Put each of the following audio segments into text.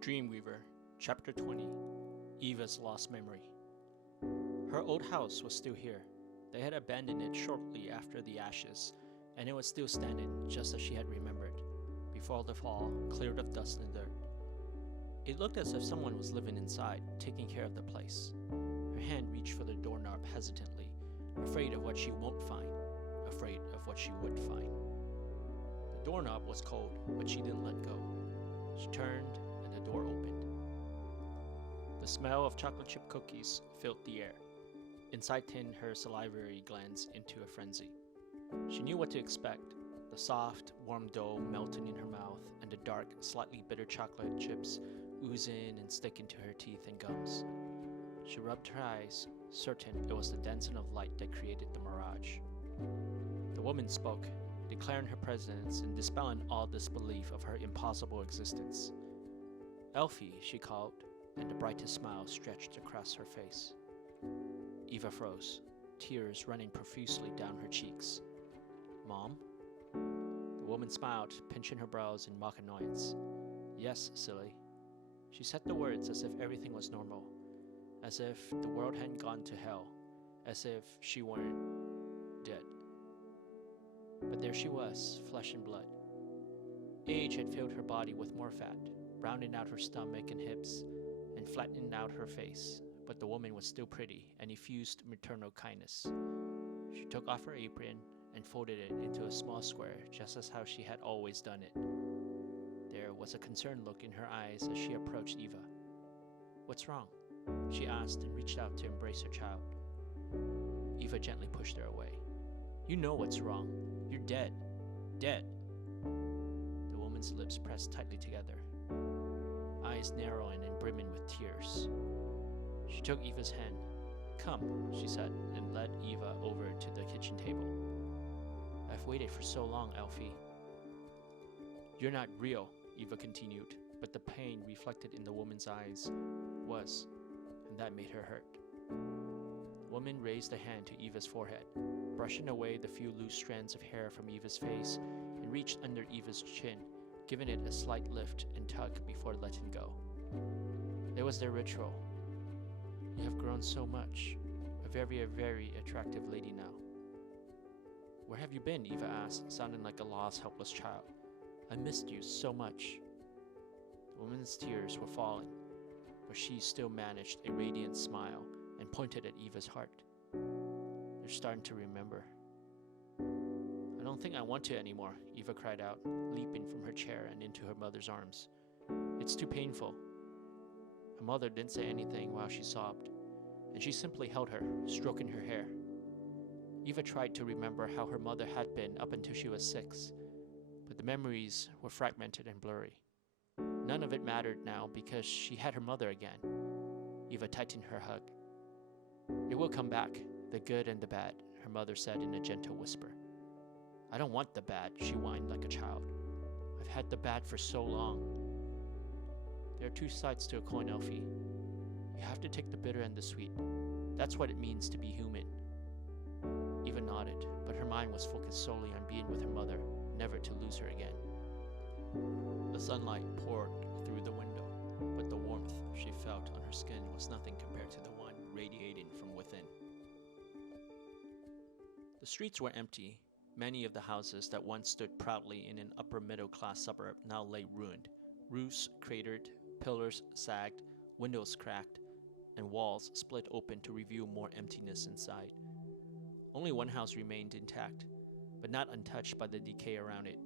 Dreamweaver, Chapter 20, Eva's Lost Memory. Her old house was still here. They had abandoned it shortly after the ashes, and it was still standing just as she had remembered, before the fall cleared of dust and dirt. It looked as if someone was living inside, taking care of the place. Her hand reached for the doorknob hesitantly, afraid of what she won't find, afraid of what she would find. The doorknob was cold, but she didn't let go. She turned, and the door opened. The smell of chocolate chip cookies filled the air. Inside thinned her salivary glands into a frenzy. She knew what to expect: the soft, warm dough melting in her mouth, and the dark, slightly bitter chocolate chips oozing and sticking to her teeth and gums. She rubbed her eyes, certain it was the dancing of light that created the mirage. The woman spoke, declaring her presence and dispelling all disbelief of her impossible existence. "Elfie," she called, and the brightest smile stretched across her face. Eva froze, tears running profusely down her cheeks. "Mom?" The woman smiled, pinching her brows in mock annoyance. "Yes, silly." She said the words as if everything was normal, as if the world hadn't gone to hell, as if she weren't dead. But there she was, flesh and blood. Age had filled her body with more fat, rounding out her stomach and hips, and flattening out her face, but the woman was still pretty and effused maternal kindness. She took off her apron and folded it into a small square, just as how she had always done it. There was a concerned look in her eyes as she approached Eva. "What's wrong?" she asked and reached out to embrace her child. Eva gently pushed her away. "You know what's wrong. You're dead. Dead." The woman's lips pressed tightly together, eyes narrowing and brimming with tears. She took Eva's hand. "Come," she said, and led Eva over to the kitchen table. "I've waited for so long, Elfie." "You're not real," Eva continued, but the pain reflected in the woman's eyes was, and that made her hurt. The woman raised a hand to Eva's forehead, brushing away the few loose strands of hair from Eva's face, and reached under Eva's chin, giving it a slight lift and tug before letting go. It was their ritual. "You have grown so much. A very attractive lady now." "Where have you been?" Eva asked, sounding like a lost, helpless child. "I missed you so much." The woman's tears were falling, but she still managed a radiant smile and pointed at Eva's heart. "You're starting to remember." "I don't think I want to anymore," Eva cried out, leaping from her chair and into her mother's arms. "It's too painful." Her mother didn't say anything while she sobbed, and she simply held her, stroking her hair. Eva tried to remember how her mother had been up until she was 6, but the memories were fragmented and blurry. None of it mattered now because she had her mother again. Eva tightened her hug. "It will come back, the good and the bad," her mother said in a gentle whisper. "I don't want the bad," she whined like a child. "I've had the bad for so long." "There are two sides to a coin, Elfie. You have to take the bitter and the sweet. That's what it means to be human." Eva nodded, but her mind was focused solely on being with her mother, never to lose her again. The sunlight poured through the window, but the warmth she felt on her skin was nothing compared to the one radiating from within. The streets were empty. Many of the houses that once stood proudly in an upper-middle-class suburb now lay ruined, roofs cratered, pillars sagged, windows cracked, and walls split open to reveal more emptiness inside. Only one house remained intact, but not untouched by the decay around it.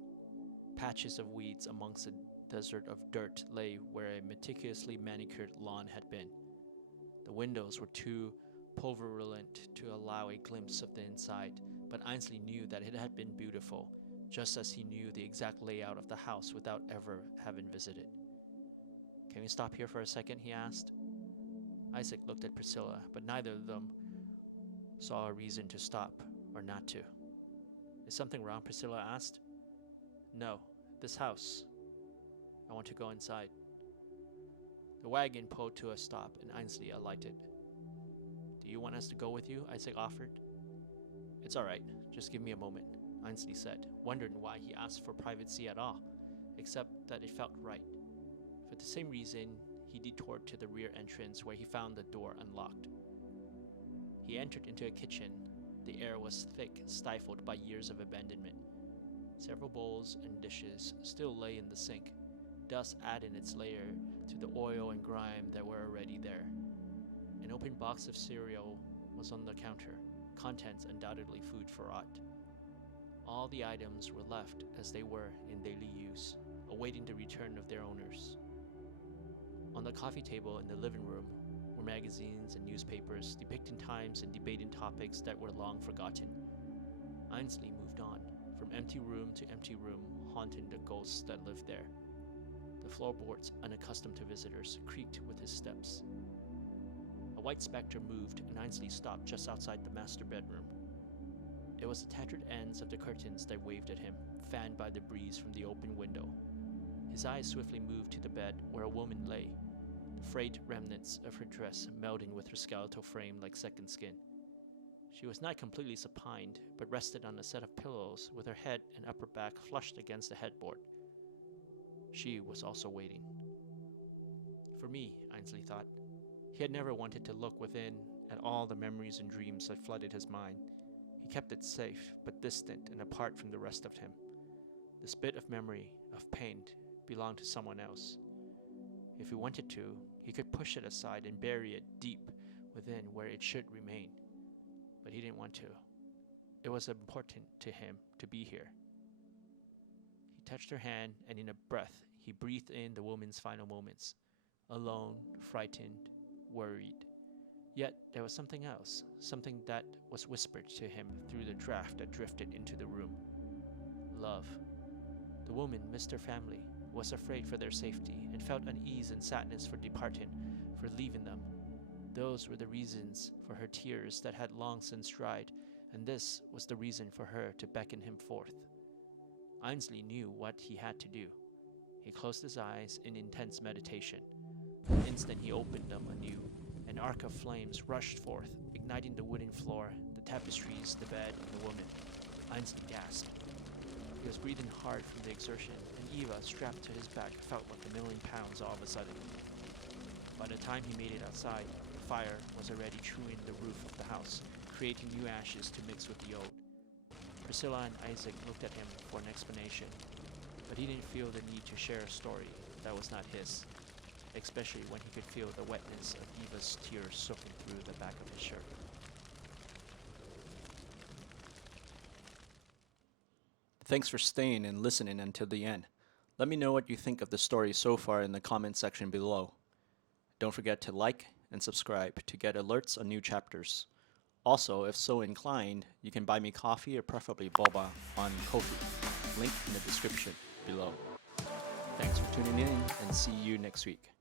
Patches of weeds amongst a desert of dirt lay where a meticulously manicured lawn had been. The windows were too pulverulent to allow a glimpse of the inside, but Ainsley knew that it had been beautiful, just as he knew the exact layout of the house without ever having visited. "Can we stop here for a second?" he asked. Isaac looked at Priscilla, but neither of them saw a reason to stop or not to. "Is something wrong?" Priscilla asked. "No, this house. I want to go inside." The wagon pulled to a stop and Ainsley alighted. "Do you want us to go with you?" Isaac offered. "It's all right. Just give me a moment," Ainsley said, wondering why he asked for privacy at all, except that it felt right. For the same reason, he detoured to the rear entrance where he found the door unlocked. He entered into a kitchen. The air was thick, stifled by years of abandonment. Several bowls and dishes still lay in the sink, dust adding its layer to the oil and grime that were already there. An open box of cereal was on the counter, contents undoubtedly food for aught. All the items were left as they were in daily use, awaiting the return of their owners. On the coffee table in the living room were magazines and newspapers depicting times and debating topics that were long forgotten. Ainsley moved on, from empty room to empty room, haunting the ghosts that lived there. The floorboards, unaccustomed to visitors, creaked with his steps. A white specter moved, and Ainsley stopped just outside the master bedroom. It was the tattered ends of the curtains that waved at him, fanned by the breeze from the open window. His eyes swiftly moved to the bed where a woman lay, the frayed remnants of her dress melding with her skeletal frame like second skin. She was not completely supined, but rested on a set of pillows with her head and upper back flushed against the headboard. She was also waiting. For me, Ainsley thought. He had never wanted to look within at all the memories and dreams that flooded his mind. He kept it safe, but distant and apart from the rest of him. This bit of memory, of pain, belonged to someone else. If he wanted to, he could push it aside and bury it deep within where it should remain. But he didn't want to. It was important to him to be here. He touched her hand, and in a breath, he breathed in the woman's final moments. Alone, frightened, worried. Yet there was something else, something that was whispered to him through the draft that drifted into the room. Love. The woman missed her family, was afraid for their safety, and felt unease and sadness for departing, for leaving them. Those were the reasons for her tears that had long since dried, and this was the reason for her to beckon him forth. Ainsley knew what he had to do. He closed his eyes in intense meditation. The instant he opened them anew, an arc of flames rushed forth, igniting the wooden floor, the tapestries, the bed, and the woman. Ainsley gasped. He was breathing hard from the exertion, and Eva, strapped to his back, felt like 1,000,000 pounds all of a sudden. By the time he made it outside, the fire was already chewing the roof of the house, creating new ashes to mix with the old. Priscilla and Isaac looked at him for an explanation, but he didn't feel the need to share a story that was not his, especially when he could feel the wetness of Eva's tears soaking through the back of his shirt. Thanks for staying and listening until the end. Let me know what you think of the story so far in the comment section below. Don't forget to like and subscribe to get alerts on new chapters. Also, if so inclined, you can buy me coffee or preferably boba on Ko-fi. Link in the description below. Thanks for tuning in and see you next week.